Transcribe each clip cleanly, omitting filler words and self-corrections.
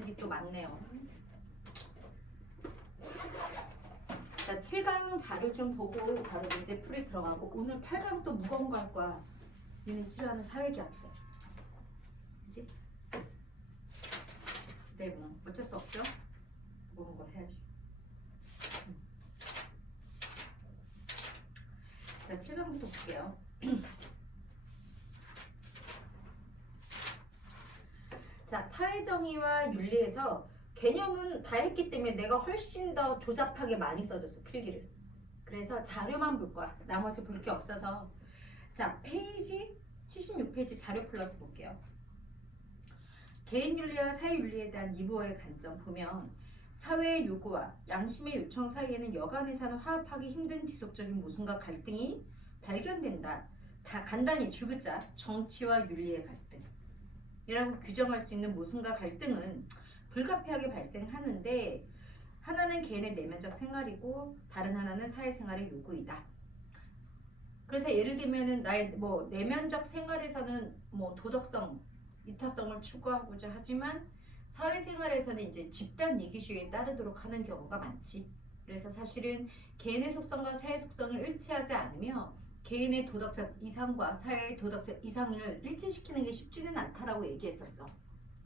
사람들이 또 많네요. 자, 7강 자료 좀 보고 바로 문제 풀이 들어가고 오늘 8강 또 무거운 거 할 거야. 니네 싫어하는 사회계학생. 그치? 네, 뭐 어쩔 수 없죠. 무거운 걸 해야지. 자, 7강부터 볼게요. 자, 사회정의와 윤리에서 개념은 다 했기 때문에 내가 훨씬 더 조잡하게 많이 써줬어, 필기를. 그래서 자료만 볼 거야. 나머지 볼 게 없어서. 자, 페이지 76페이지 자료 플러스 볼게요. 개인윤리와 사회윤리에 대한 니부어의 관점 보면 사회의 요구와 양심의 요청 사이에는 여간해서는 화합하기 힘든 지속적인 모순과 갈등이 발견된다. 다 간단히 줄글자 정치와 윤리의 갈등 이라고 규정할 수 있는 모순과 갈등은 불가피하게 발생하는데 하나는 개인의 내면적 생활이고 다른 하나는 사회생활의 요구이다. 그래서 예를 들면은 나의 뭐 내면적 생활에서는 뭐 도덕성, 이타성을 추구하고자 하지만 사회생활에서는 이제 집단 이기주의에 따르도록 하는 경우가 많지. 그래서 사실은 개인의 속성과 사회 속성을 일치하지 않으며 개인의 도덕적 이상과 사회의 도덕적 이상을 일치시키는 게 쉽지는 않다라고 얘기했었어.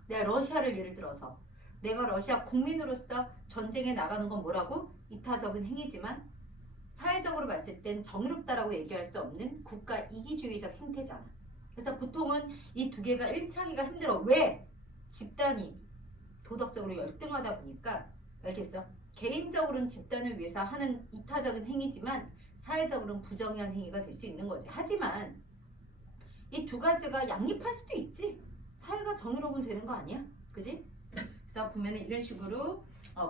내가 러시아를 예를 들어서 내가 러시아 국민으로서 전쟁에 나가는 건 뭐라고? 이타적인 행위지만 사회적으로 봤을 땐 정의롭다라고 얘기할 수 없는 국가 이기주의적 행태잖아. 그래서 보통은 이 두 개가 일치하기가 힘들어. 왜? 집단이 도덕적으로 열등하다 보니까. 알겠어? 개인적으로는 집단을 위해서 하는 이타적인 행위지만 사회적으로는 부정의한 행위가 될 수 있는 거지. 하지만 이 두 가지가 양립할 수도 있지. 사회가 정의로우면 되는 거 아니야? 그지? 그래서 보면 이런 식으로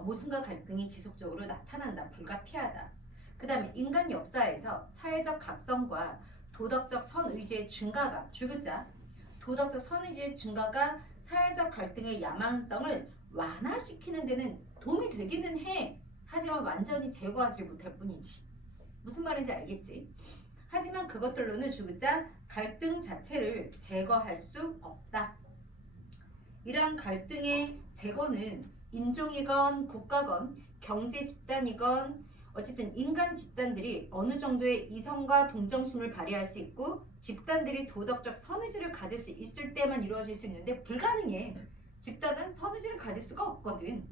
모순과 갈등이 지속적으로 나타난다. 불가피하다. 그 다음에 인간 역사에서 사회적 각성과 도덕적 선의지의 증가가 줄글자 도덕적 선의지의 증가가 사회적 갈등의 야만성을 완화시키는 데는 도움이 되기는 해. 하지만 완전히 제거하지 못할 뿐이지. 무슨 말인지 알겠지? 하지만 그것들로는 줄글자 갈등 자체를 제거할 수 없다. 이러한 갈등의 제거는 인종이건 국가건 경제 집단이건 어쨌든 인간 집단들이 어느 정도의 이성과 동정심을 발휘할 수 있고 집단들이 도덕적 선의지를 가질 수 있을 때만 이루어질 수 있는데 불가능해. 집단은 선의지를 가질 수가 없거든.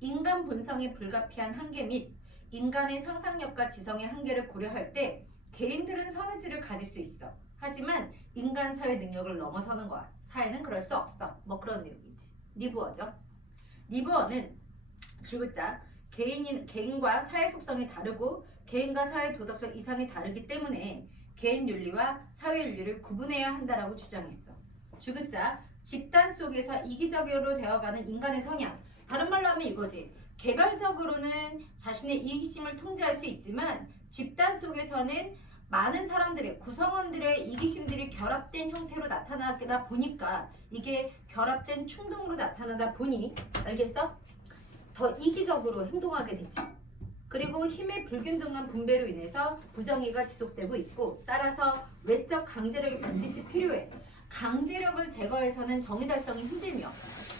인간 본성의 불가피한 한계 및 인간의 상상력과 지성의 한계를 고려할 때 개인들은 선의지를 가질 수 있어. 하지만 인간 사회 능력을 넘어서는 거야. 사회는 그럴 수 없어. 뭐 그런 내용이지. 니부어죠. 니부어는 줄글자 개인과 사회 속성이 다르고 개인과 사회 도덕적 이상이 다르기 때문에 개인 윤리와 사회 윤리를 구분해야 한다라고 주장했어. 줄글자 집단 속에서 이기적으로 되어가는 인간의 성향. 다른 말로 하면 이거지. 개별적으로는 자신의 이기심을 통제할 수 있지만 집단 속에서는 많은 사람들의 구성원들의 이기심들이 결합된 형태로 나타나다 보니까 이게 결합된 충동으로 나타나다 보니 알겠어? 더 이기적으로 행동하게 되지. 그리고 힘의 불균등한 분배로 인해서 부정의가 지속되고 있고 따라서 외적 강제력이 반드시 필요해. 강제력을 제거해서는 정의 달성이 힘들며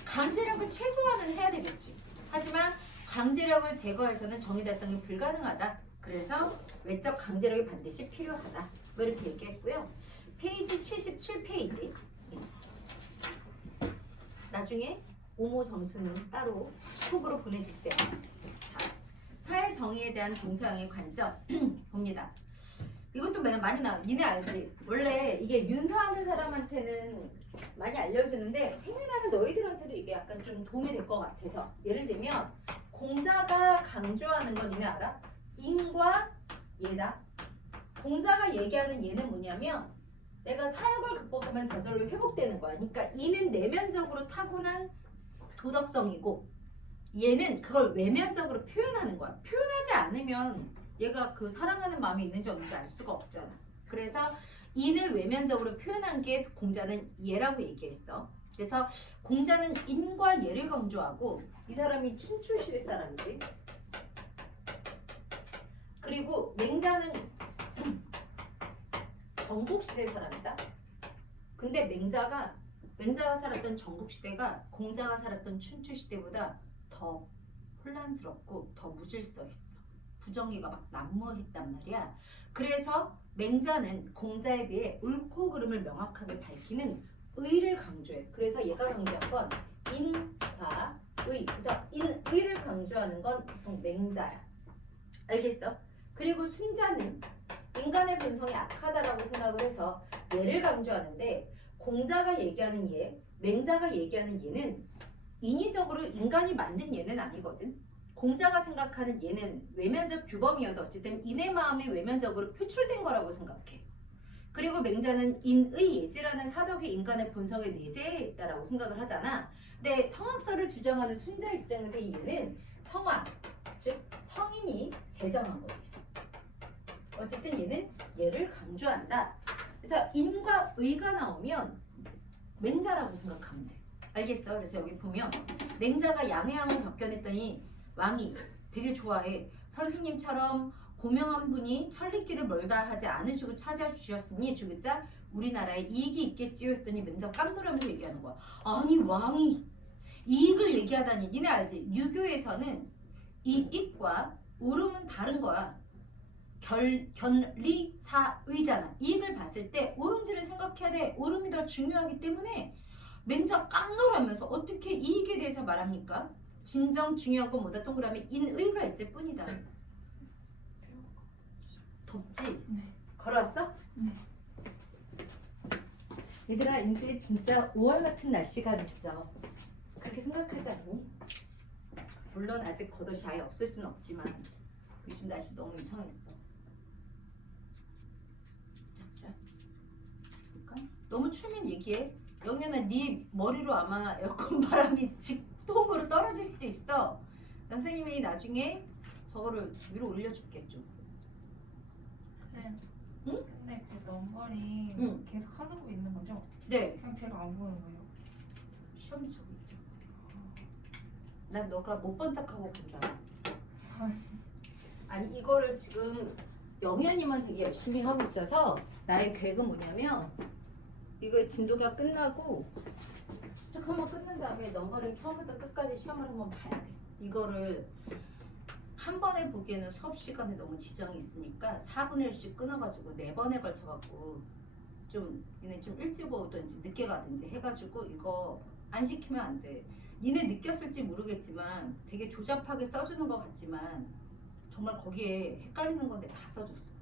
강제력을 최소화는 해야 되겠지. 하지만 강제력을 제거해서는 정의 달성이 불가능하다. 그래서 외적 강제력이 반드시 필요하다. 뭐 이렇게 얘기했고요. 페이지 77페이지. 나중에 오모 점수는 따로 톡으로 보내주세요. 자, 사회 정의에 대한 동서양의 관점 봅니다. 이것도 많이 나와. 니네 알지? 원래 이게 윤사하는 사람한테는 많이 알려주는데 세미나는 너희들한테도 이게 약간 좀 도움이 될 것 같아서. 예를 들면 공자가 강조하는 건 니네 알아? 인과 예다. 공자가 얘기하는 예는 뭐냐면 내가 사역을 극복하면 저절로 회복되는 거야. 그러니까 이는 내면적으로 타고난 도덕성이고 얘는 그걸 외면적으로 표현하는 거야. 표현하지 않으면 얘가 그 사랑하는 마음이 있는지 없는지 알 수가 없잖아. 그래서 인을 외면적으로 표현한 게 공자는 예라고 얘기했어. 그래서 공자는 인과 예를 강조하고 이 사람이 춘추시대 사람이지. 그리고 맹자는 전국시대 사람이다. 근데 맹자가 맹자가 살았던 전국시대가 공자가 살았던 춘추시대보다 더 혼란스럽고 더 무질서했어. 부정기가 막 난무했단 말이야. 그래서 맹자는 공자에 비해 옳고 그름을 명확하게 밝히는 의를 강조해. 그래서 얘가 강조한 건 인과 의. 그래서 인의를 강조하는 건 보통 맹자야. 알겠어? 그리고 순자는 인간의 본성이 악하다라고 생각을 해서 예를 강조하는데 공자가 얘기하는 예, 맹자가 얘기하는 예는 인위적으로 인간이 만든 예는 아니거든. 공자가 생각하는 예는 외면적 규범이어도 어쨌든 인의 마음이 외면적으로 표출된 거라고 생각해. 그리고 맹자는 인의 예지라는 사덕이 인간의 본성에 내재해 있다라고 생각을 하잖아. 근데 성악설을 주장하는 순자 입장에서 이 예는 성화, 즉 성인이 제정한 거지. 어쨌든 얘는 예를 강조한다. 그래서 인과 의가 나오면 맹자라고 생각하면 돼. 알겠어? 그래서 여기 보면 맹자가 양해함을 적견했더니 왕이 되게 좋아해. 선생님처럼 고명한 분이 천리길을 멀다 하지 않으시고 찾아주셨으니 주기자 우리나라에 이익이 있겠지요 했더니 맹자가 깜놀하면서 얘기하는 거야. 아니 왕이 이익을 얘기하다니. 니네 알지? 유교에서는 이익과 오름은 다른 거야. 견리사의잖아. 이익을 봤을 때 오름지를 생각해야 돼. 오름이 더 중요하기 때문에 맹자 깜놀하면서 어떻게 이익에 대해서 말합니까? 진정 중요한 건 뭐다? 동그라미 인의가 있을 뿐이다. 덥지? 네. 걸어왔어? 네. 얘들아 이제 진짜 5월 같은 날씨가 됐어. 그렇게 생각하지 않니? 물론 아직 겉옷이 아예 없을 수는 없지만 요즘 날씨 너무 이상했어. 자, 잠깐. 너무 추우면 얘기해. 영현아 네 머리로 아마 에어컨 바람이 직통으로 떨어질 수도 있어. 선생님이 나중에 저거를 위로 올려줄게 좀. 네. 응? 근데 그 넘버링 응. 계속 하는 거 있는 거죠? 네. 그냥 제가 안 보는 거예요. 시험지 저기 있잖아. 난 너가 못 본 척하고 간 줄 알아. 아니 이거를 지금 영현이만 되게 열심히 하고 있어서 나의 계획은 뭐냐면 이거 진도가 끝나고 수특 한번 끝난 다음에 넘버링 처음부터 끝까지 시험을 한번 봐야 돼. 이거를 한 번에 보기에는 수업 시간에 너무 지장이 있으니까 4분의 1씩 끊어가지고 4번에 걸쳐갖고 좀 니네 좀 일찍 오든지 늦게 가든지 해가지고 이거 안 시키면 안 돼. 니네 느꼈을지 모르겠지만 되게 조잡하게 써주는 것 같지만 정말 거기에 헷갈리는 건데 다 써줬어.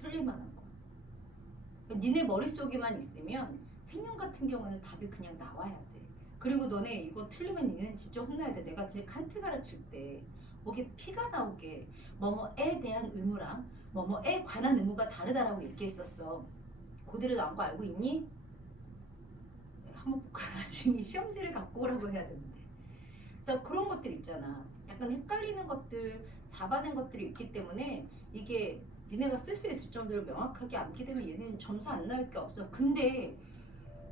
틀릴만한 거. 니네 머릿속에만 있으면 생년 같은 경우는 답이 그냥 나와야 돼. 그리고 너네 이거 틀리면 니네는 진짜 혼나야 돼. 내가 지금 칸트 가르칠 때 목에 피가 나오게 뭐뭐에 대한 의무랑 뭐뭐에 관한 의무가 다르다라고 얘기했었어. 그대로 나온 거 알고 있니? 한번 나중에 시험지를 갖고 오라고 해야 되는데. 그래서 그런 것들 있잖아. 약간 헷갈리는 것들, 잡아낸 것들이 있기 때문에 이게 니네가 쓸 수 있을 정도로 명확하게 암기 되면 얘는 점수 안 나올 게 없어. 근데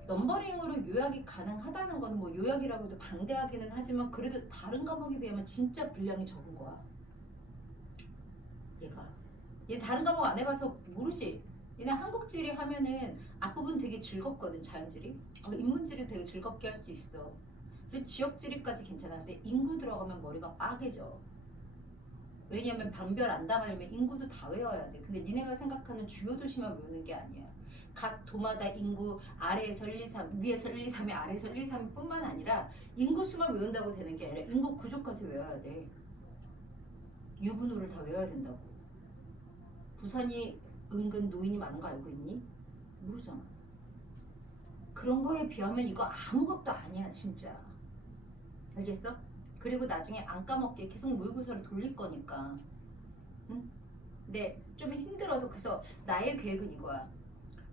넘버링으로 요약이 가능하다는 거는 뭐 요약이라고 해도 방대하기는 하지만 그래도 다른 과목에 비하면 진짜 분량이 적은 거야. 얘 다른 과목 안 해봐서 모르지. 얘네 한국지리 하면은 앞부분 되게 즐겁거든. 자연지리. 인문지리 되게 즐겁게 할 수 있어. 그리고 지역지리까지 괜찮아. 근데 인구 들어가면 머리가 빠개져. 왜냐면 방별 안 당하려면 인구도 다 외워야 돼. 근데 니네가 생각하는 주요 도시만 외우는 게 아니야. 각 도마다 인구 아래에서 1, 2, 3, 위에서 1, 2, 3이 아래에서 1, 2, 3이 뿐만 아니라 인구수만 외운다고 되는 게 아니라 인구 구조까지 외워야 돼. 유분호를 다 외워야 된다고. 부산이 은근 노인이 많은 거 알고 있니? 모르잖아. 그런 거에 비하면 이거 아무것도 아니야 진짜. 알겠어? 그리고 나중에 안 까먹게 계속 모의고사를 돌릴 거니까. 응? 근데 좀 힘들어도 그래서 나의 계획은 이거야.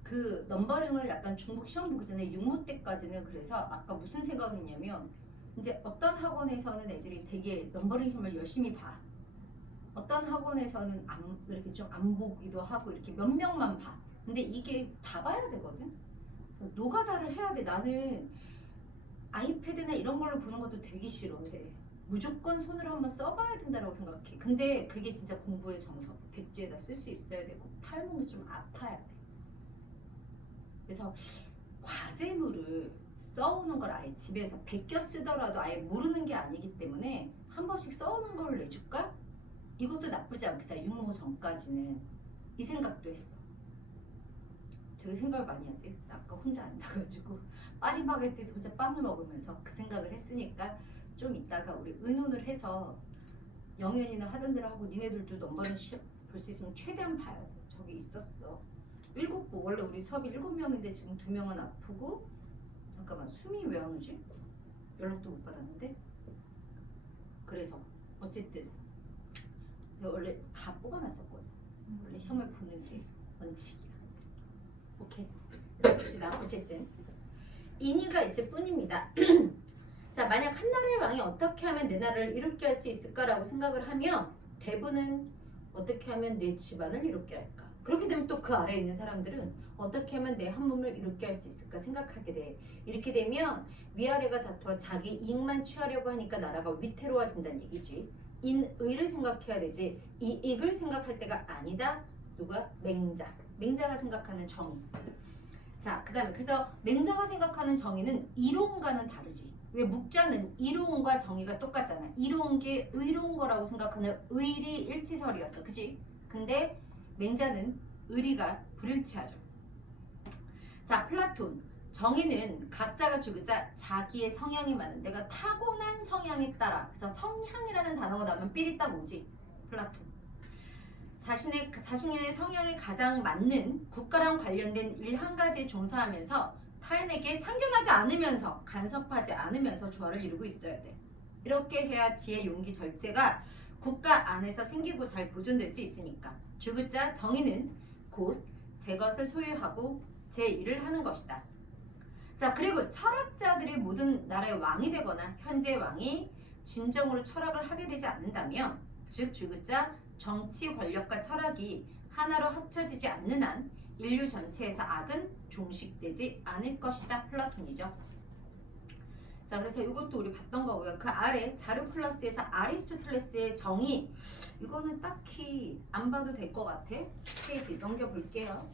그 넘버링을 약간 중복 시험 보기 전에 6모 때까지는 그래서 아까 무슨 생각을 했냐면 이제 어떤 학원에서는 애들이 되게 넘버링 시험을 열심히 봐. 어떤 학원에서는 이렇게 좀 안 보기도 하고 이렇게 몇 명만 봐. 근데 이게 다 봐야 되거든. 그래서 노가다를 해야 돼. 나는 아이패드나 이런 걸로 보는 것도 되게 싫어해. 무조건 손으로 한번 써봐야 된다고 생각해. 근데 그게 진짜 공부의 정석. 백지에다 쓸 수 있어야 되고 팔목이 좀 아파야 돼. 그래서 과제물을 써오는 걸 아예 집에서 베껴 쓰더라도 아예 모르는 게 아니기 때문에 한 번씩 써오는 걸 내줄까? 이것도 나쁘지 않겠다. 육모 전까지는 이 생각도 했어. 되게 생각을 많이 하지. 그래서 아까 혼자 앉아가지고 파리바게뜨에서 혼자 빵을 먹으면서 그 생각을 했으니까 좀 이따가 우리 의논을 해서 영현이나 하던 대로 하고 니네들도 넘버링 볼 수 있으면 최대한 봐야 돼. 저기 있었어. 7부 원래 우리 수업이 7명인데 지금 2명은 아프고 잠깐만 숨이 왜 안 오지? 연락도 못 받았는데 그래서 어쨌든 내가 원래 다 뽑아놨었거든. 원래 시험을 보는 게 원칙이야. 오케이. 봅시다. 어쨌든 인의가 있을 뿐입니다. 자, 만약 한 나라의 왕이 어떻게 하면 내 나라를 이롭게 할 수 있을까라고 생각을 하면 대부는 어떻게 하면 내 집안을 이롭게 할까? 그렇게 되면 또 그 아래에 있는 사람들은 어떻게 하면 내 한 몸을 이롭게 할 수 있을까 생각하게 돼. 이렇게 되면 위아래가 다투어 자기 이익만 취하려고 하니까 나라가 위태로워진다는 얘기지. 인의를 생각해야 되지. 이익을 생각할 때가 아니다. 누가? 맹자. 맹자가 생각하는 정의. 자, 그 다음에 그래서 맹자가 생각하는 정의는 이론과는 다르지. 왜 묵자는 이론과 정의가 똑같잖아. 이로운 게 의로운 거라고 생각하는 의리 일치설이었어. 그치? 근데 맹자는 의리가 불일치하죠. 자, 플라톤. 정의는 각자가 주고자 자기의 성향이 많은 내가 타고난 성향에 따라 그래서 성향이라는 단어가 나오면 삐리딱 오지. 플라톤. 자신의 성향에 가장 맞는 국가랑 관련된 일 한 가지에 종사하면서 타인에게 참견하지 않으면서 간섭하지 않으면서 조화를 이루고 있어야 돼. 이렇게 해야 지혜, 용기, 절제가 국가 안에서 생기고 잘 보존될 수 있으니까. 주글자 정의는 곧 제 것을 소유하고 제 일을 하는 것이다. 자, 그리고 철학자들이 모든 나라의 왕이 되거나 현재 왕이 진정으로 철학을 하게 되지 않는다면 즉 주글자 정치 권력과 철학이 하나로 합쳐지지 않는 한 인류 전체에서 악은 종식되지 않을 것이다. 플라톤이죠. 자, 그래서 이것도 우리 봤던 거고요. 그 아래 자료 플러스에서 아리스토텔레스의 정의 이거는 딱히 안 봐도 될 것 같아. 페이지 넘겨볼게요.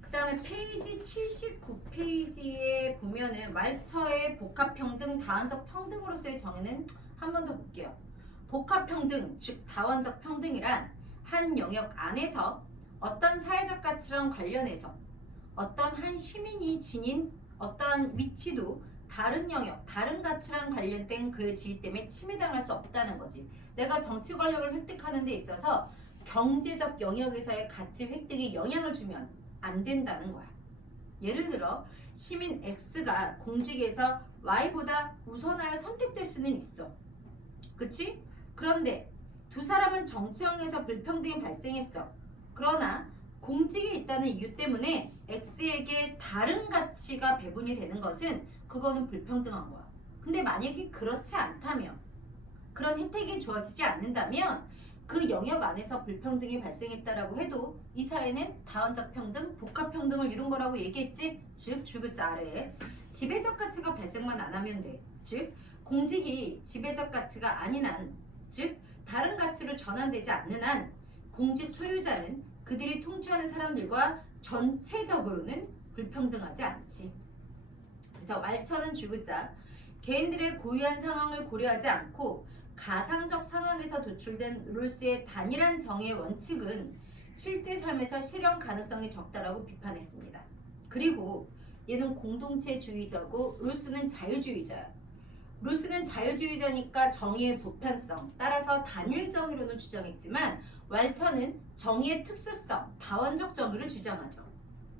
그 다음에 페이지 79페이지에 보면은 말처의 복합평등, 다원적 평등으로서의 정의는 한 번 더 볼게요. 복합평등, 즉 다원적 평등이란 한 영역 안에서 어떤 사회적 가치랑 관련해서 어떤 한 시민이 지닌 어떠한 위치도 다른 영역, 다른 가치랑 관련된 그의 지위 때문에 침해당할 수 없다는 거지. 내가 정치 권력을 획득하는 데 있어서 경제적 영역에서의 가치 획득에 영향을 주면 안 된다는 거야. 예를 들어 시민 X가 공직에서 Y보다 우선하여 선택될 수는 있어. 그치? 그런데 두 사람은 정치형에서 불평등이 발생했어. 그러나 공직에 있다는 이유 때문에 X에게 다른 가치가 배분이 되는 것은 그거는 불평등한 거야. 근데 만약에 그렇지 않다면 그런 혜택이 주어지지 않는다면 그 영역 안에서 불평등이 발생했다라고 해도 이 사회는 다원적 평등, 복합평등을 이룬 거라고 얘기했지. 즉 주글자 아래에 지배적 가치가 발생만 안 하면 돼. 즉 공직이 지배적 가치가 아닌 한, 즉 다른 가치로 전환되지 않는 한 공직 소유자는 그들이 통치하는 사람들과 전체적으로는 불평등하지 않지. 그래서 말처는 주글자 개인들의 고유한 상황을 고려하지 않고 가상적 상황에서 도출된 롤스의 단일한 정의 원칙은 실제 삶에서 실현 가능성이 적다라고 비판했습니다. 그리고 얘는 공동체주의자고 롤스는 자유주의자야. 롤스는 자유주의자니까 정의의 보편성, 따라서 단일 정의론을 주장했지만 왈처는 정의의 특수성, 다원적 정의를 주장하죠.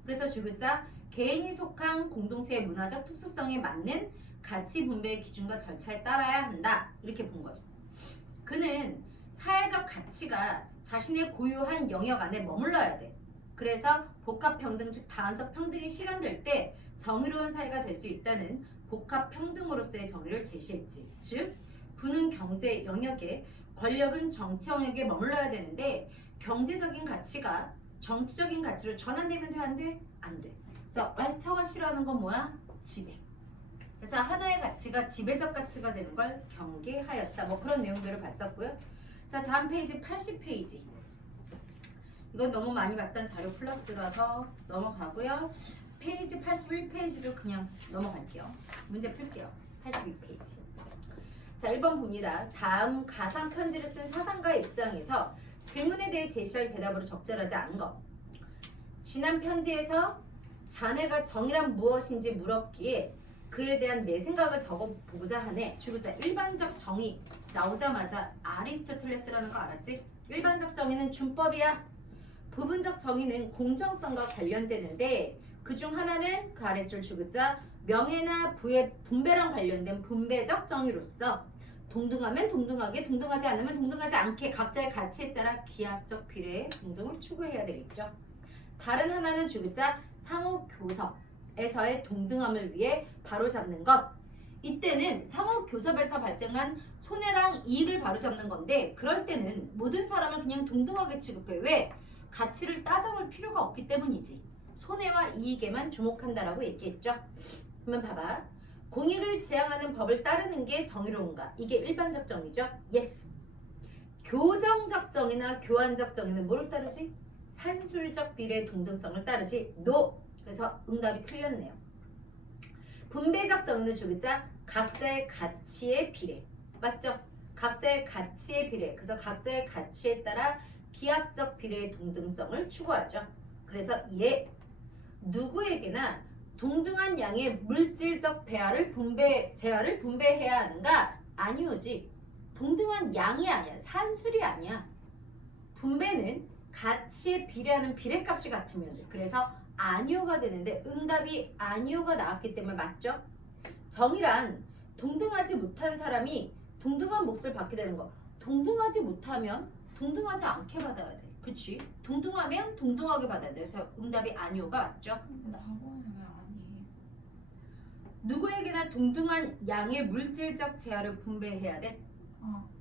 그래서 주글자 개인이 속한 공동체의 문화적 특수성에 맞는 가치 분배의 기준과 절차에 따라야 한다. 이렇게 본 거죠. 그는 사회적 가치가 자신의 고유한 영역 안에 머물러야 돼. 그래서 복합평등, 즉 다원적 평등이 실현될 때 정의로운 사회가 될 수 있다는 복합평등으로서의 정의를 제시했지. 즉 부는 경제 영역에, 권력은 정치 영역에 머물러야 되는데 경제적인 가치가 정치적인 가치로 전환되면 돼? 안 돼? 안 돼. 그래서 왈처가 싫어하는 건 뭐야? 지배. 그래서 하나의 가치가 지배적 가치가 되는 걸 경계하였다. 뭐 그런 내용들을 봤었고요. 자, 다음 페이지 80페이지. 이건 너무 많이 봤던 자료 플러스라서 넘어가고요. 페이지 81페이지도 그냥 넘어갈게요. 문제 풀게요. 82페이지. 자, 1번 봅니다. 다음 가상 편지를 쓴 사상가의 입장에서 질문에 대해 제시할 대답으로 적절하지 않은 것. 지난 편지에서 자네가 정의란 무엇인지 물었기에 그에 대한 내 생각을 적어보고자 하네. 주구자 일반적 정의 나오자마자 아리스토텔레스라는 거 알았지? 일반적 정의는 준법이야. 부분적 정의는 공정성과 관련되는데 그중 하나는 그 아랫줄 주구자 명예나 부의 분배랑 관련된 분배적 정의로서 동등하면 동등하게, 동등하지 않으면 동등하지 않게 각자의 가치에 따라 기하적 비례 동등을 추구해야 되겠죠. 다른 하나는 주구자 상호 교섭에서의 동등함을 위해 바로잡는 것. 이때는 상호 교섭에서 발생한 손해랑 이익을 바로잡는 건데 그럴 때는 모든 사람을 그냥 동등하게 취급해. 왜? 가치를 따져볼 필요가 없기 때문이지. 손해와 이익에만 주목한다라고 얘기했죠. 그러면 봐봐. 공익을 지향하는 법을 따르는 게 정의로운가? 이게 일반적 정의죠. Yes. 교정적 정의나 교환적 정의는 뭐를 따르지? 산술적 비례 동등성을 따르지. No. 그래서 응답이 틀렸네요. 분배적 정의는 주구자 각자의 가치의 비례. 맞죠? 각자의 가치의 비례. 그래서 각자의 가치에 따라 기하적 비례의 동등성을 추구하죠. 그래서 얘 누구에게나 동등한 양의 물질적 재화를 분배해야 하는가? 아니오지. 동등한 양이 아니야. 산술이 아니야. 분배는 가치에 비례하는 비례값이 같으면 돼. 그래서 아니오가 되는데 응답이 아니오가 나왔기 때문에 맞죠? 정의란 동등하지 못한 사람이 동등한 몫을 받게 되는 거. 동등하지 못하면 동등하지 않게 받아야 돼. 그치? 동등하면 동등하게 받아야 돼. 그래서 응답이 아니오가 맞죠? 근데 4번은 왜 아니에요? 누구에게나 동등한 양의 물질적 재화를 분배해야 돼.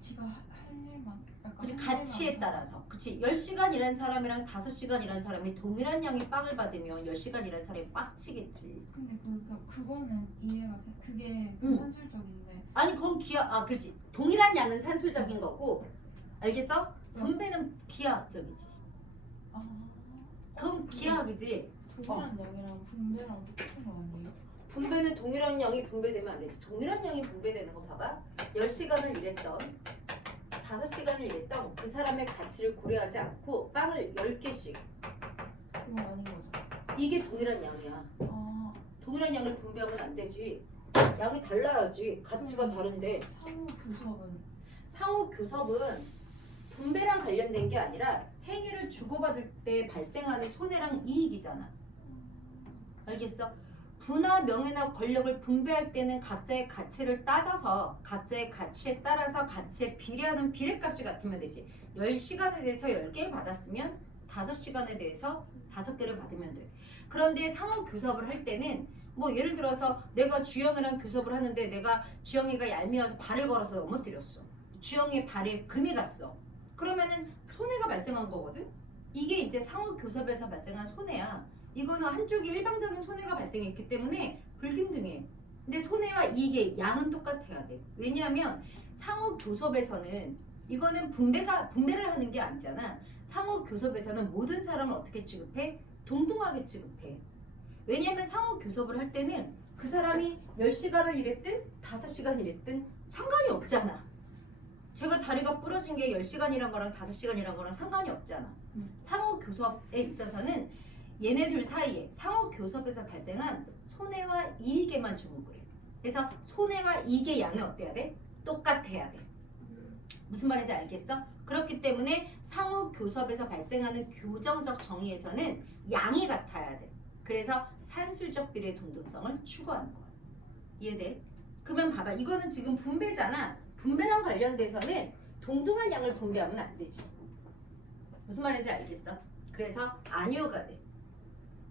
지가 할 일만 약간 그치? 할 가치에 일만 따라서. 그치? 10시간 일한 사람이랑 5시간 일한 사람이 동일한 양의 빵을 받으면 10시간 일한 사람이 빡치겠지. 근데 그거는 이해가 돼. 그게 응. 산술적인데 아니 그건 그렇지. 동일한 양은 산술적인 거고 알겠어? 분배는 기하학적이지. 그럼 기하학이지. 동일한 양이랑 분배랑 똑같은 거 아니에요? 분배는 동일한 양이 분배되면 안 되지. 동일한 양이 분배되는 거 봐봐. 10시간을 일했던 5시간을 일했던 그 사람의 가치를 고려하지 않고 빵을 10개씩. 그건 아닌 거죠. 이게 동일한 양이야. 동일한 양을 분배하면 안 되지. 양이 달라야지. 가치가 다른데. 상호 교섭은 상호 교섭은 분배랑 관련된 게 아니라 행위를 주고받을 때 발생하는 손해랑 이익이잖아. 알겠어? 부나 명예나 권력을 분배할 때는 각자의 가치를 따져서 각자의 가치에 따라서 가치에 비례하는 비례값이 같으면 되지. 10시간에 대해서 10개를 받았으면 5시간에 대해서 5개를 받으면 돼. 그런데 상호 교섭을 할 때는 뭐 예를 들어서 내가 주영이랑 교섭을 하는데 내가 주영이가 얄미워서 발을 걸어서 넘어뜨렸어. 주영이의 발에 금이 갔어. 그러면은 손해가 발생한 거거든. 이게 이제 상호 교섭에서 발생한 손해야. 이거는 한쪽이 일방적인 손해가 발생했기 때문에 불균등해. 근데 손해와 이익의 양은 똑같아야 돼. 왜냐하면 상호 교섭에서는 이거는 분배를 하는 게 아니잖아. 상호 교섭에서는 모든 사람을 어떻게 취급해? 동등하게 취급해. 왜냐하면 상호 교섭을 할 때는 그 사람이 10시간을 일했든 5시간 일했든 상관이 없잖아. 제가 다리가 부러진 게 10시간이란 거랑 5시간이란 거랑 상관이 없잖아. 상호 교섭에 있어서는 얘네들 사이에 상호 교섭에서 발생한 손해와 이익에만 주목을 해. 그래서 손해와 이익의 양이 어때야 돼? 똑같아야 돼. 무슨 말인지 알겠어? 그렇기 때문에 상호 교섭에서 발생하는 교정적 정의에서는 양이 같아야 돼. 그래서 산술적 비례 동등성을 추구하는 거야. 이해돼? 그러면 봐봐. 이거는 지금 분배잖아. 분배랑 관련돼서는 동등한 양을 분배하면 안 되지. 무슨 말인지 알겠어? 그래서 아니오가 돼.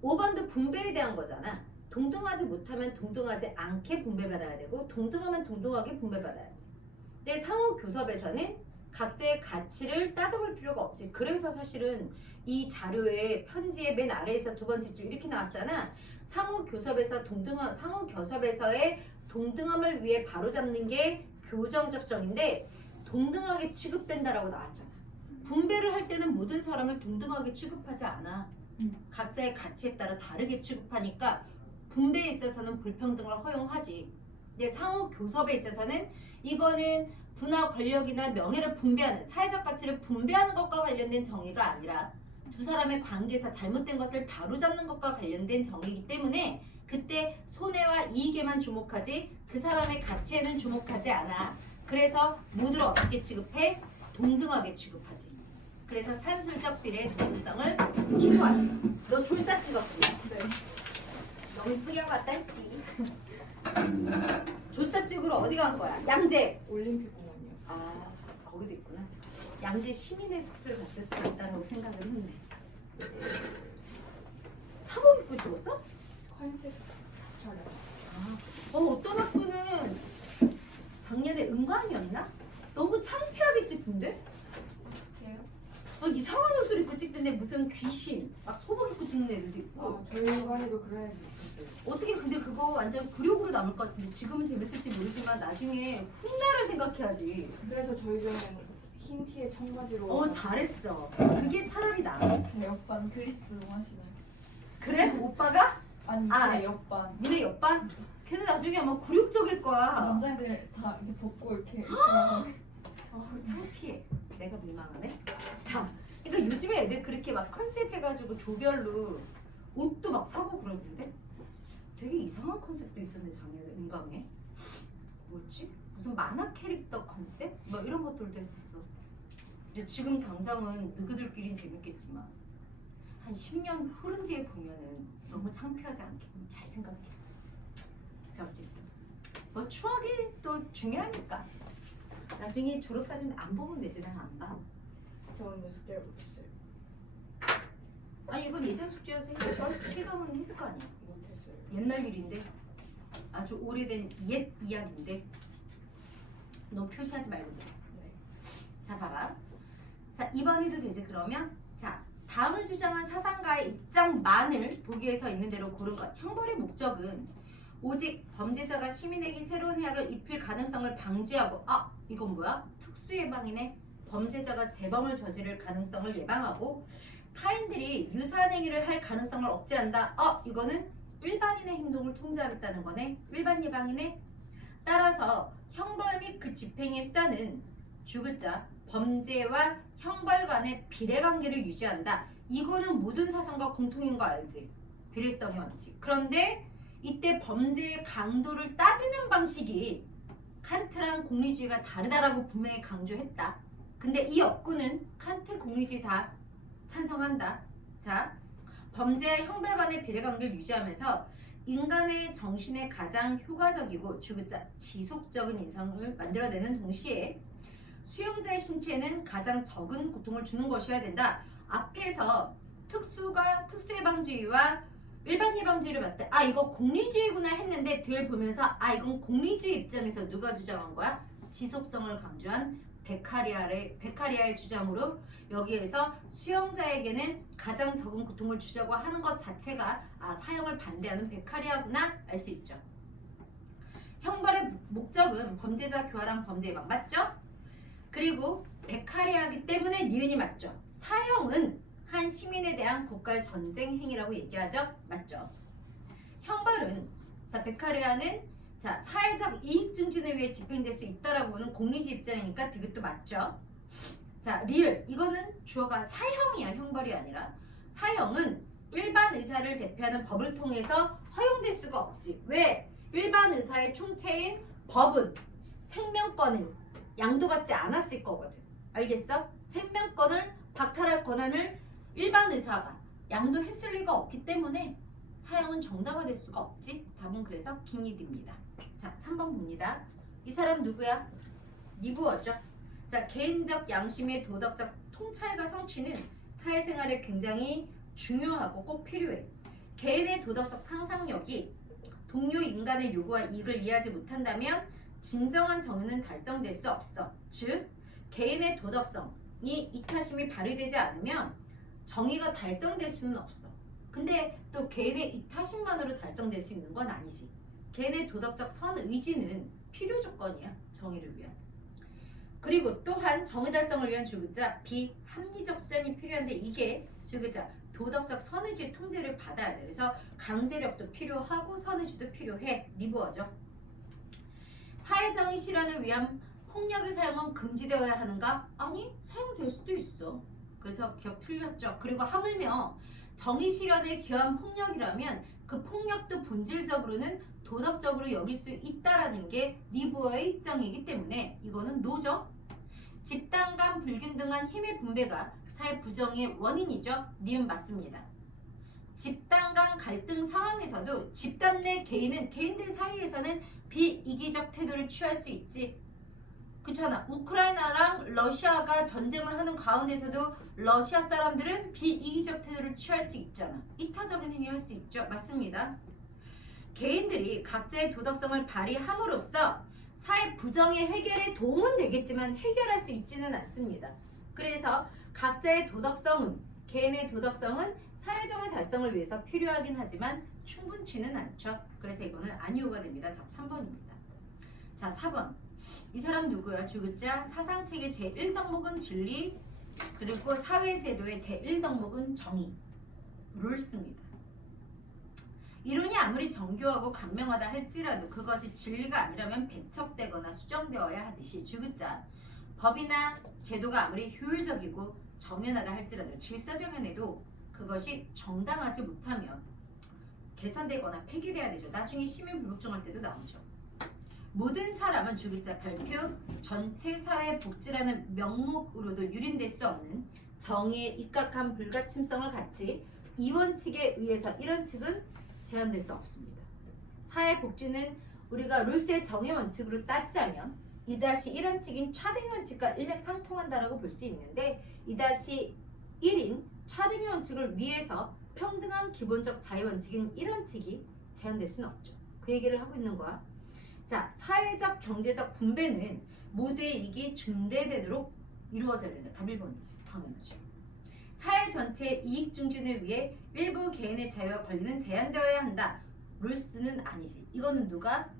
5번도 분배에 대한 거잖아. 동등하지 못하면 동등하지 않게 분배받아야 되고 동등하면 동등하게 분배받아야 돼. 근데 상호 교섭에서는 각자의 가치를 따져볼 필요가 없지. 그래서 사실은 이 자료의 편지의 맨 아래에서 두 번째 줄 이렇게 나왔잖아. 상호 교섭에서의 동등함을 위해 바로잡는 게 교정적 정인데 동등하게 취급된다라고 나왔잖아. 분배를 할 때는 모든 사람을 동등하게 취급하지 않아. 각자의 가치에 따라 다르게 취급하니까 분배에 있어서는 불평등을 허용하지. 근데 상호 교섭에 있어서는 이거는 부나 권력이나 명예를 분배하는 사회적 가치를 분배하는 것과 관련된 정의가 아니라 두 사람의 관계에서 잘못된 것을 바로잡는 것과 관련된 정의이기 때문에 그때 손해와 이익에만 주목하지 그 사람의 가치에는 주목하지 않아. 그래서 모두를 어떻게 취급해? 동등하게 취급하지. 그래서 산술적 비례의 동등성을 추구하지. 너 졸사 찍었지? 네. 너무 이쁘게 하고 왔다 했지. 졸사 찍으러 어디 간 거야? 양재. 올림픽 공원이요. 아 거기도 있구나. 양재 시민의 숲을 갔을 수도 있다고 생각을 했네. 사복 입고 찍었어? 컨셉 촬영. 어떤 학교는 작년에 은광이었나? 너무 창피하게 찍던데? 어때요? 이상한 옷을 입고 찍던데 무슨 귀신 막 소복 입고 찍는 애들도 있고 저희 반에도 그런 애들 있었어요. 어떻게 근데 그거 완전 굴욕으로 남을 것 같은데 지금은 재밌을지 모르지만 나중에 훗날을 생각해야지. 그래서 저희 반에는 흰 티에 청바지로. 잘했어. 그게 차라리 나아. 제 옆반 그리스 마시는. 그래? 오빠가? 아니 아. 제 옆반. 니네 옆반? 걔는 나중에 아마 굴욕적일 거야. 남자애들 다 이렇게 벗고 이렇게 하고. 창피해. 내가 민망하네. 자, 그러니까 요즘에 애들 그렇게 막 컨셉 해가지고 조별로 옷도 막 사고 그러는데 되게 이상한 컨셉도 있었네 작년에 은광에. 뭐지? 무슨 만화 캐릭터 컨셉? 뭐 이런 것들도 했었어. 근데 지금 당장은 너희들끼리는 재밌겠지만 한 10년 흐른 뒤에 보면은 너무 창피하지 않겠니? 잘 생각해. 자 어쨌든 뭐 추억이 또 중요하니까. 나중에 졸업사진 안 보면 되지. 난 안 봐. 저는 연습대를 못했어요. 아니 이건 예전 숙제여서 했을걸? 실감은 했을 거 아니야. 못했어요. 옛날 일인데 아주 오래된 옛 이야기인데 너 표시하지 말고 돼. 네. 자 봐봐. 자 이번에도 되지 그러면. 자 다음을 주장한 사상가의 입장만을 보기에서 있는 대로 고른 것. 형벌의 목적은 오직 범죄자가 시민에게 새로운 해악을 입힐 가능성을 방지하고 이건 뭐야? 특수예방이네. 범죄자가 재범을 저지를 가능성을 예방하고 타인들이 유사한 행위를 할 가능성을 억제한다. 이거는 일반인의 행동을 통제하겠다는 거네. 일반 예방이네. 따라서 형벌 및 그 집행의 수단은 주글자 범죄와 형벌 간의 비례관계를 유지한다. 이거는 모든 사상과 공통인 거 알지? 비례성의 원칙. 그런데 이때 범죄의 강도를 따지는 방식이 칸트랑 공리주의가 다르다라고 분명히 강조했다. 근데 이 업구는 칸트 공리주의 다 찬성한다. 자, 범죄와 형벌 간의 비례관계를 유지하면서 인간의 정신에 가장 효과적이고 주구자 지속적인 인상을 만들어내는 동시에 수용자의 신체에는 가장 적은 고통을 주는 것이어야 된다. 앞에서 특수예방주의와 일반 예방주의를 봤을 때 이거 공리주의구나 했는데 뒤를 보면서 이건 공리주의 입장에서 누가 주장한 거야? 지속성을 강조한 베카리아의 주장으로 여기에서 수용자에게는 가장 적은 고통을 주자고 하는 것 자체가 사형을 반대하는 베카리아구나 알 수 있죠. 형벌의 목적은 범죄자 교화랑 범죄 예방 맞죠? 그리고 베카리아이기 때문에 니은이 맞죠. 사형은 한 시민에 대한 국가의 전쟁 행위라고 얘기하죠. 맞죠? 형벌은 베카리아는 사회적 이익 증진을 위해 집행될 수 있다라고 보는 공리주의 입장이니까 이것도 맞죠. 자, 리을 이거는 주어가 사형이야. 형벌이 아니라. 사형은 일반 의사를 대표하는 법을 통해서 허용될 수가 없지. 왜? 일반 의사의 총체인 법은 생명권을 양도받지 않았을 거거든. 알겠어? 생명권을 박탈할 권한을 일반 의사가 양도했을 리가 없기 때문에 사형은 정당화될 수가 없지. 답은 그래서 빙의됩니다. 자, 3번 봅니다. 이 사람 누구야? 니부어죠. 자, 개인적 양심의 도덕적 통찰과 성취는 사회생활에 굉장히 중요하고 꼭 필요해. 개인의 도덕적 상상력이 동료 인간의 요구와 이익을 이해하지 못한다면 진정한 정의는 달성될 수 없어. 즉, 개인의 도덕성이 이타심이 발휘되지 않으면 정의가 달성될 수는 없어. 근데 또 개인의 이타심만으로 달성될 수 있는 건 아니지. 개인의 도덕적 선의지는 필요 조건이야. 정의를 위한. 그리고 또한 정의 달성을 위한 주구자 비합리적 수단이 필요한데 이게 주구자 도덕적 선의지 통제를 받아야 돼. 그래서 강제력도 필요하고 선의지도 필요해. 니부어죠. 사회정의 실현을 위한 폭력의 사용은 금지되어야 하는가? 아니, 사용될 수도 있어. 그래서 기억 틀렸죠. 그리고 하물며 정의 실현에 기여한 폭력이라면 그 폭력도 본질적으로는 도덕적으로 여길 수 있다라는 게 니부어의 입장이기 때문에 이거는 노죠. 집단 간 불균등한 힘의 분배가 사회 부정의 원인이죠. 니은 맞습니다. 집단 간 갈등 상황에서도 집단 내 개인들 사이에서는 비이기적 태도를 취할 수 있지. 그렇잖아. 우크라이나랑 러시아가 전쟁을 하는 가운데서도 러시아 사람들은 비이기적 태도를 취할 수 있잖아. 이타적인 행위를 할 수 있죠. 맞습니다. 개인들이 각자의 도덕성을 발휘함으로써 사회 부정의 해결에 도움은 되겠지만 해결할 수 있지는 않습니다. 그래서 각자의 도덕성은, 개인의 도덕성은 사회정의 달성을 위해서 필요하긴 하지만 충분치는 않죠. 그래서 이거는 아니오가 됩니다. 답 3번입니다. 자, 4번. 이 사람 누구야? 주구자 사상체계 제1덕목은 진리, 그리고 사회제도의 제1덕목은 정의. 룰스입니다. 이론이 아무리 정교하고 간명하다 할지라도 그것이 진리가 아니라면 배척되거나 수정되어야 하듯이 주구자 법이나 제도가 아무리 효율적이고 정연하다 할지라도 질서정연해도 그것이 정당하지 못하면 개선되거나 폐기돼야 되죠. 나중에 시민 불복종할 때도 나오죠. 모든 사람은 주기자 별표 전체 사회 복지라는 명목으로도 유린될 수 없는 정의에 입각한 불가침성을 갖지 이 원칙에 의해서 이런 측은 제한될 수 없습니다. 사회 복지는 우리가 룰스의 정의 원칙으로 따지자면 2-1 원칙인 차등의 원칙과 일맥상통한다라고 볼 수 있는데 2-1인 차등의 원칙을 위해서 평등한 기본적 자유 원칙인 1원칙이 제한될 수는 없죠. 그 얘기를 하고 있는 거야. 자, 사회적 경제적 분배는 모두의 이익이 증대되도록 이루어져야 된다. 답 1번이죠. 당연하죠. 사회 전체의 이익 증진을 위해 일부 개인의 자유와 권리는 제한되어야 한다. 룰스는 아니지. 이거는 누가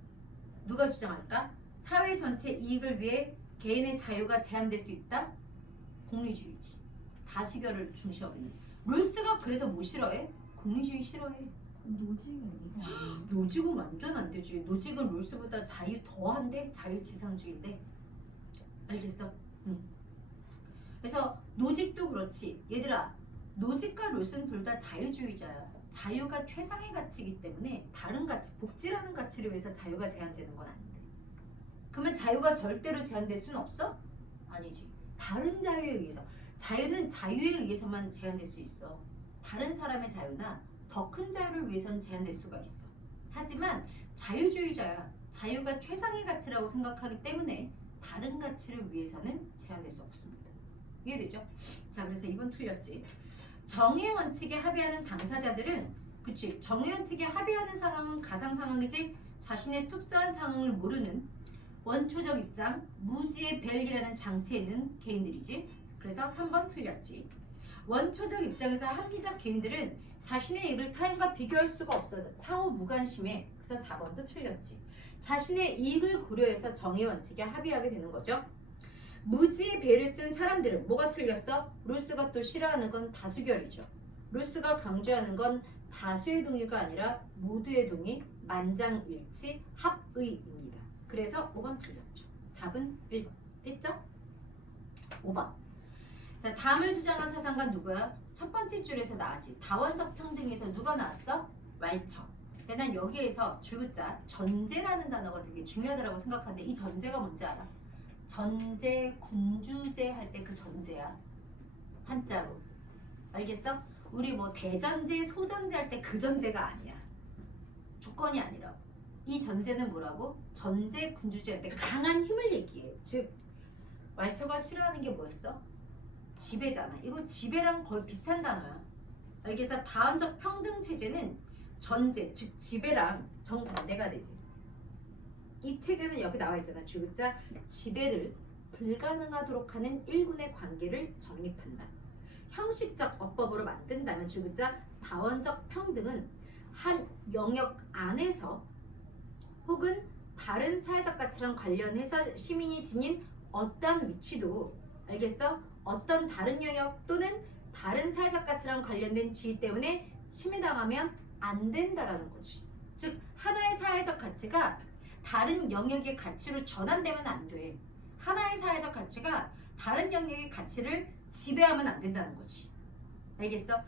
주장할까? 사회 전체 이익을 위해 개인의 자유가 제한될 수 있다? 공리주의지. 다수결을 중시하고 있는. 룰스가 그래서 뭐 싫어해? 공리주의 싫어해. 노직은 이거 아니에요? 노직은 완전 안 되지. 노직은 룰스보다 자유 더한데 자유지상주의인데. 알겠어? 응. 그래서 노직도 그렇지. 얘들아, 노직과 룰스는 둘 다 자유주의자야. 자유가 최상의 가치이기 때문에 다른 가치, 복지라는 가치를 위해서 자유가 제한되는 건 아닌데. 그러면 자유가 절대로 제한될 수는 없어? 아니지. 다른 자유에 의해서. 자유는 자유에 의해서만 제한될 수 있어. 다른 사람의 자유나 더 큰 자유를 위해서는 제한될 수가 있어. 하지만 자유주의자야. 자유가 최상의 가치라고 생각하기 때문에 다른 가치를 위해서는 제한될 수 없습니다. 이해되죠? 자, 그래서 2번 틀렸지. 정의 원칙에 합의하는 당사자들은 그치, 정의 원칙에 합의하는 상황은 가상 상황이지 자신의 특수한 상황을 모르는 원초적 입장, 무지의 벨이라는 장치에 있는 개인들이지. 그래서 3번 틀렸지. 원초적 입장에서 합리적 개인들은 자신의 이익을 타인과 비교할 수가 없어. 상호 무관심해. 그래서 4번도 틀렸지. 자신의 이익을 고려해서 정의 원칙에 합의하게 되는 거죠. 무지의 배를 쓴 사람들은 뭐가 틀렸어? 룰스가 또 싫어하는 건 다수결이죠. 룰스가 강조하는 건 다수의 동의가 아니라 모두의 동의, 만장일치, 합의입니다. 그래서 5번 틀렸죠. 답은 1번. 됐죠? 5번. 자, 다음을 주장한 사상가 누구야? 첫 번째 줄에서 나왔지. 다원적 평등에서 누가 나왔어? 왈처. 근데 난 여기에서 줄글자 전제라는 단어가 되게 중요하다고 생각하는데 이 전제가 뭔지 알아? 전제, 군주제 할 때 그 전제야. 한자로. 알겠어? 우리 뭐 대전제, 소전제 할 때 그 전제가 아니야. 조건이 아니라고. 이 전제는 뭐라고? 전제, 군주제 할 때 강한 힘을 얘기해. 즉 왈처가 싫어하는 게 뭐였어? 지배잖아. 이거 지배랑 거의 비슷한 단어야. 알겠어? 다원적 평등 체제는 전제, 즉 지배랑 정반대가 되지. 이 체제는 여기 나와 있잖아. 주구자 지배를 불가능하도록 하는 일군의 관계를 정립한다. 형식적 어법으로 만든다면 주구자 다원적 평등은 한 영역 안에서 혹은 다른 사회적 가치랑 관련해서 시민이 지닌 어떤 위치도 알겠어? 어떤 다른 영역 또는 다른 사회적 가치랑 관련된 지위 때문에 침해당하면 안 된다라는 거지. 즉 하나의 사회적 가치가 다른 영역의 가치로 전환되면 안 돼. 하나의 사회적 가치가 다른 영역의 가치를 지배하면 안 된다는 거지. 알겠어?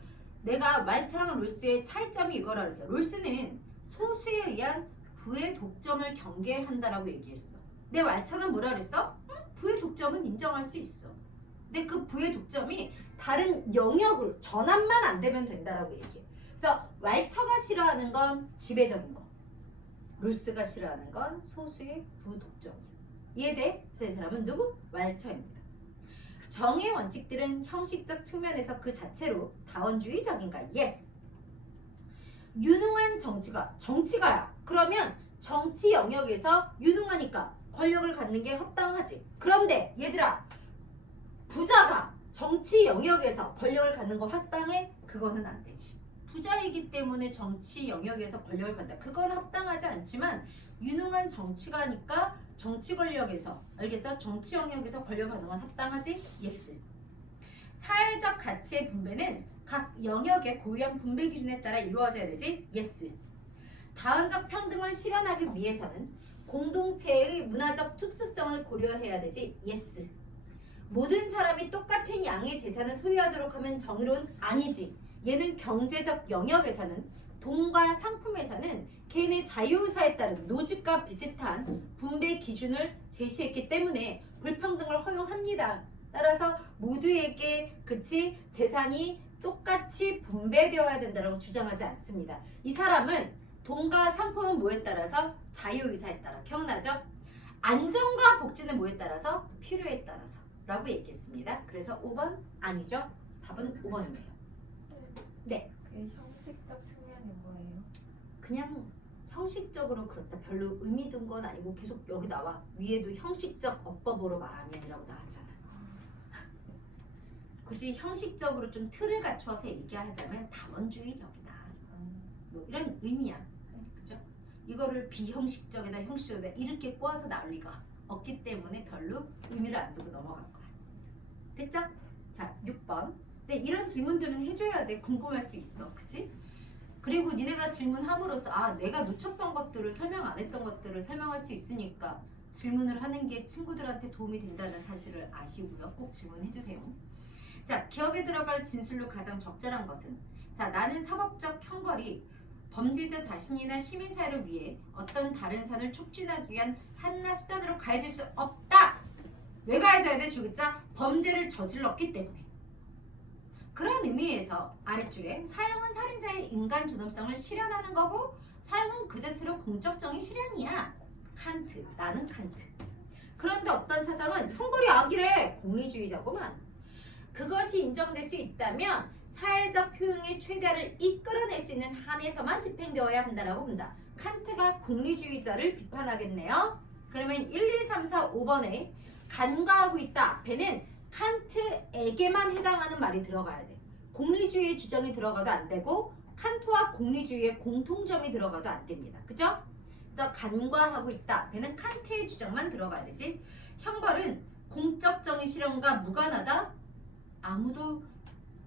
내가 왈츠랑 롤스의 차이점이 이거라 그랬어. 롤스는 소수에 의한 부의 독점을 경계한다라고 얘기했어. 내 왈츠는 뭐라 그랬어? 부의 독점은 인정할 수 있어. 근데 그 부의 독점이 다른 영역으로 전환만 안 되면 된다라고 얘기해. 그래서 왈츠가 싫어하는 건 지배적인 거. 롤스가 싫어하는 건 소수의 부독점이야. 이해돼? 그래서 이 사람은 누구? 왈츠입니다. 정의 원칙들은 형식적 측면에서 그 자체로 다원주의적인가? Yes. 유능한 정치가야. 그러면 정치 영역에서 유능하니까 권력을 갖는 게 합당하지. 그런데 얘들아, 부자가 정치 영역에서 권력을 갖는 거 합당해? 그거는 안 되지. 부자이기 때문에 정치 영역에서 권력을 갖다. 그건 합당하지 않지만 유능한 정치가니까 정치 권력에서, 알겠어? 정치 영역에서 권력을 갖는 건 합당하지? Yes. 사회적 가치의 분배는 각 영역의 고유한 분배 기준에 따라 이루어져야 되지? Yes. 다원적 평등을 실현하기 위해서는 공동체의 문화적 특수성을 고려해야 되지? Yes. 모든 사람이 똑같은 양의 재산을 소유하도록 하면 정의로운? 아니지. 얘는 경제적 영역에서는 돈과 상품에서는 개인의 자유의사에 따른 노집과 비슷한 분배 기준을 제시했기 때문에 불평등을 허용합니다. 따라서 모두에게 재산이 똑같이 분배되어야 된다고 주장하지 않습니다. 이 사람은 돈과 상품은 뭐에 따라서? 자유의사에 따라. 기억나죠? 안정과 복지는 뭐에 따라서? 필요에 따라서 라고 얘기했습니다. 그래서 5번 아니죠? 답은 5번이네요. 네. 그게 형식적 측면인 거예요. 그냥 형식적으로 그렇다. 별로 의미 둔 건 아니고 계속 여기 나와. 위에도 형식적 어법으로 말하면이라고 나왔잖아. 굳이 형식적으로 좀 틀을 갖추어서 얘기하자면 다원주의적이다. 뭐 이런 의미야. 그죠? 이거를 비형식적이다, 형식적이다 이렇게 꼬아서 나올 리가 없기 때문에 별로 의미를 안 두고 넘어갈 거야. 됐죠? 자, 6번. 네, 이런 질문들은 해줘야 돼. 궁금할 수 있어. 그치? 그리고 니네가 질문함으로써 내가 놓쳤던 것들을 설명 안 했던 것들을 설명할 수 있으니까 질문을 하는 게 친구들한테 도움이 된다는 사실을 아시고요. 꼭 질문해주세요. 자, 기억에 들어갈 진술로 가장 적절한 것은 자, 나는 사법적 형벌이 범죄자 자신이나 시민사회를 위해 어떤 다른 산을 촉진하기 위한 한낱 수단으로 가해질 수 없다. 왜 가해져야 돼? 주기자 범죄를 저질렀기 때문에. 그런 의미에서 아랫줄에 사형은 살인자의 인간 존엄성을 실현하는 거고 사형은 그 자체로 공적정의 실현이야. 칸트, 나는 칸트. 그런데 어떤 사상은 형벌이 악이래. 공리주의자고만. 그것이 인정될 수 있다면 사회적 효용의 최대화를 이끌어낼 수 있는 한에서만 집행되어야 한다라고 본다. 칸트가 공리주의자를 비판하겠네요. 그러면 1, 2, 3, 4, 5번에 간과하고 있다 앞에는 칸트에게만 해당하는 말이 들어가야 돼. 공리주의의 주장이 들어가도 안 되고 칸트와 공리주의의 공통점이 들어가도 안 됩니다. 그죠? 그래서 간과하고 있다 앞에는 칸트의 주장만 들어가야 되지. 형벌은 공적 정의 실현과 무관하다? 아무도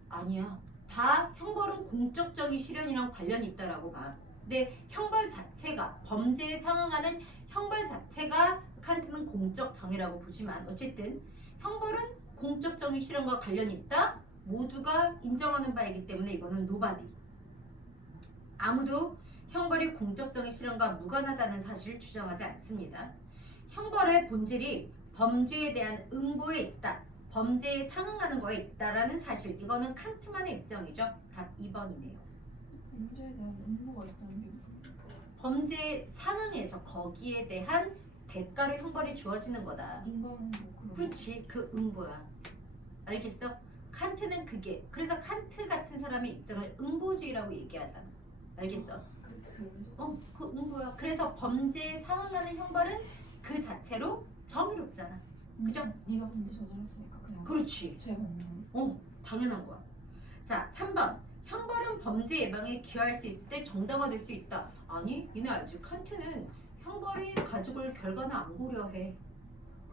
아니야. 다 형벌은 공적 정의 실현이랑 관련이 있다라고 봐. 근데 형벌 자체가 범죄에 상응하는 형벌 자체가 칸트는 공적 정의라고 보지만 어쨌든 형벌은 공적 정의 실현과 관련이 있다. 모두가 인정하는 바이기 때문에 이거는 노바디. 아무도 형벌이 공적 정의 실현과 무관하다는 사실을 주장하지 않습니다. 형벌의 본질이 범죄에 대한 응보에 있다. 범죄에 상응하는 거에 있다라는 사실. 이거는 칸트만의 입장이죠. 답 2번이네요. 범죄에 대한 음모가 있다는 게 범죄에 상응해서 거기에 대한 대가로 형벌이 주어지는 거다. 인간 뭐 그런. 그렇지. 그 응보야. 알겠어? 칸트는 그게. 그래서 칸트 같은 사람의 입장을 응보주의라고 얘기하잖아. 알겠어? 그래서 그 응보야. 그래서 범죄에 상응하는 형벌은 그 자체로 정의롭잖아. 그죠? 네가 범죄 저질렀으니까 그냥. 그렇지. 죄가 없는 거. 당연한 거야. 자, 3번. 형벌은 범죄 예방에 기여할 수 있을 때 정당화될 수 있다. 아니, 니네 알지? 칸트는 형벌이 가지고 올 결과는 안 고려해.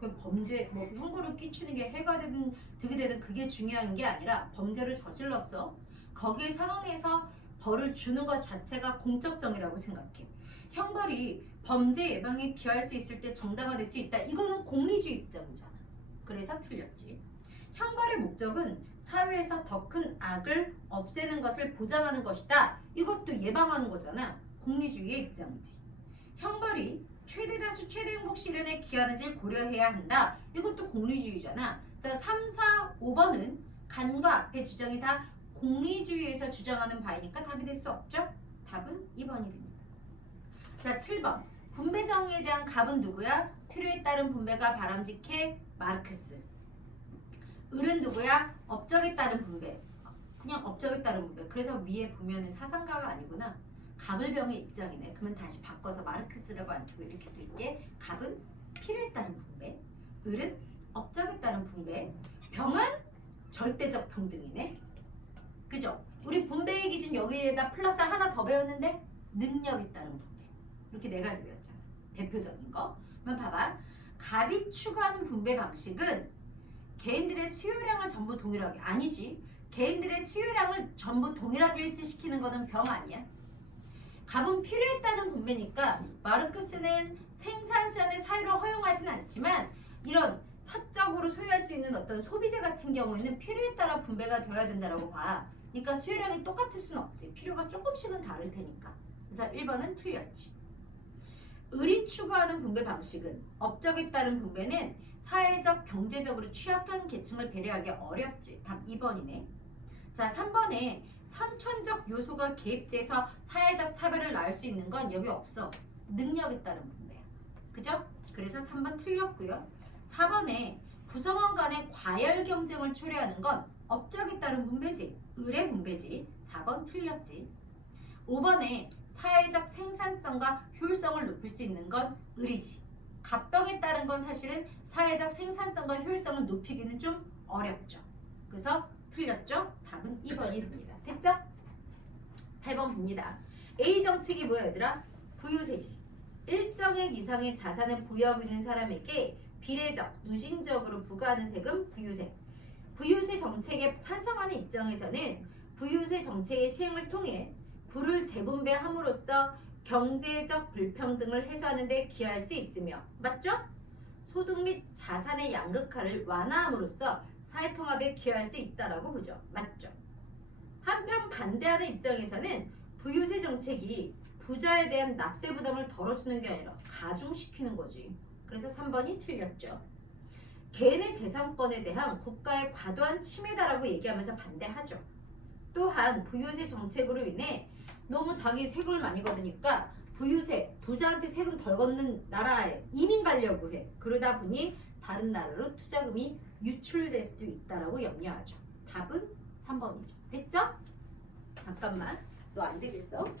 그 범죄 뭐 형벌을 끼치는 게 해가 되든 득이 되든 그게 중요한 게 아니라 범죄를 저질렀어. 거기에 상황에서 벌을 주는 것 자체가 공적 정의라고 생각해. 형벌이 범죄 예방에 기여할 수 있을 때 정당화될 수 있다. 이거는 공리주의 입장이잖아. 그래서 틀렸지. 형벌의 목적은 사회에서 더 큰 악을 없애는 것을 보장하는 것이다. 이것도 예방하는 거잖아. 공리주의의 입장이지. 형벌이 최대 다수 최대 행복 실현에 기하는지를 고려해야 한다. 이것도 공리주의잖아. 그래서 3, 4, 5번은 간과 앞의 주장이 다 공리주의에서 주장하는 바이니까 답이 될 수 없죠? 답은 2번이 됩니다. 자, 7번. 분배 정의에 대한 갑은 누구야? 필요에 따른 분배가 바람직해. 마르크스. 을은 누구야? 업적에 따른 분배. 그냥 업적에 따른 분배. 그래서 위에 보면은 사상가가 아니구나. 갑을병의 입장이네. 그러면 다시 바꿔서 마르크스라고 안 쓰고 이렇게 쓸게. 갑은 필요에 따른 분배, 을은 업적에 따른 분배, 병은 절대적 평등이네. 그죠? 우리 분배의 기준 여기에다 플러스 하나 더 배웠는데 능력에 따른 분배. 이렇게 네 가지 배웠잖아. 대표적인 거. 그럼 봐봐. 갑이 추구하는 분배 방식은 개인들의 수요량을 전부 동일하게 아니지. 개인들의 수요량을 전부 동일하게 일치시키는 거는 병 아니야. 갑은 필요에 따른 분배니까 마르크스는 생산수단의 사유를 허용하지는 않지만 이런 사적으로 소유할 수 있는 어떤 소비재 같은 경우에는 필요에 따라 분배가 되어야 된다고 봐. 그러니까 수요량이 똑같을 수는 없지. 필요가 조금씩은 다를 테니까. 그래서 1번은 틀렸지. 을이 추구하는 분배 방식은 업적에 따른 분배는 사회적, 경제적으로 취약한 계층을 배려하기 어렵지. 답 2번이네. 자, 3번에 선천적 요소가 개입돼서 사회적 차별을 낳을 수 있는 건 여기 없어. 능력에 따른 분배야. 그죠? 그래서 3번 틀렸고요. 4번에 구성원 간의 과열 경쟁을 초래하는 건 업적에 따른 분배지. 을의 분배지. 4번 틀렸지. 5번에 사회적 생산성과 효율성을 높일 수 있는 건 을이지. 갑병에 따른 건 사실은 사회적 생산성과 효율성을 높이기는 좀 어렵죠. 그래서 틀렸죠? 답은 2번이 됩니다. 됐죠? 8번 봅니다. A 정책이 뭐야 얘들아? 부유세지. 일정액 이상의 자산을 보유하고 있는 사람에게 비례적, 누진적으로 부과하는 세금 부유세. 부유세 정책에 찬성하는 입장에서는 부유세 정책의 시행을 통해 부를 재분배함으로써 경제적 불평등을 해소하는 데 기여할 수 있으며 맞죠? 소득 및 자산의 양극화를 완화함으로써 사회통합에 기여할 수 있다라고 보죠. 맞죠? 한편 반대하는 입장에서는 부유세 정책이 부자에 대한 납세 부담을 덜어주는 게 아니라 가중시키는 거지. 그래서 3번이 틀렸죠. 개인의 재산권에 대한 국가의 과도한 침해다라고 얘기하면서 반대하죠. 또한 부유세 정책으로 인해 너무 자기 세금을 많이 걷으니까 부유세, 부자한테 세금 덜 걷는 나라에 이민 가려고 해. 그러다 보니 다른 나라로 투자금이 유출될 수도 있다라고 염려하죠. 답은 3번이죠. 됐죠? 잠깐만. 너 안 되겠어? 너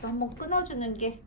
또 한번 끊어주는 게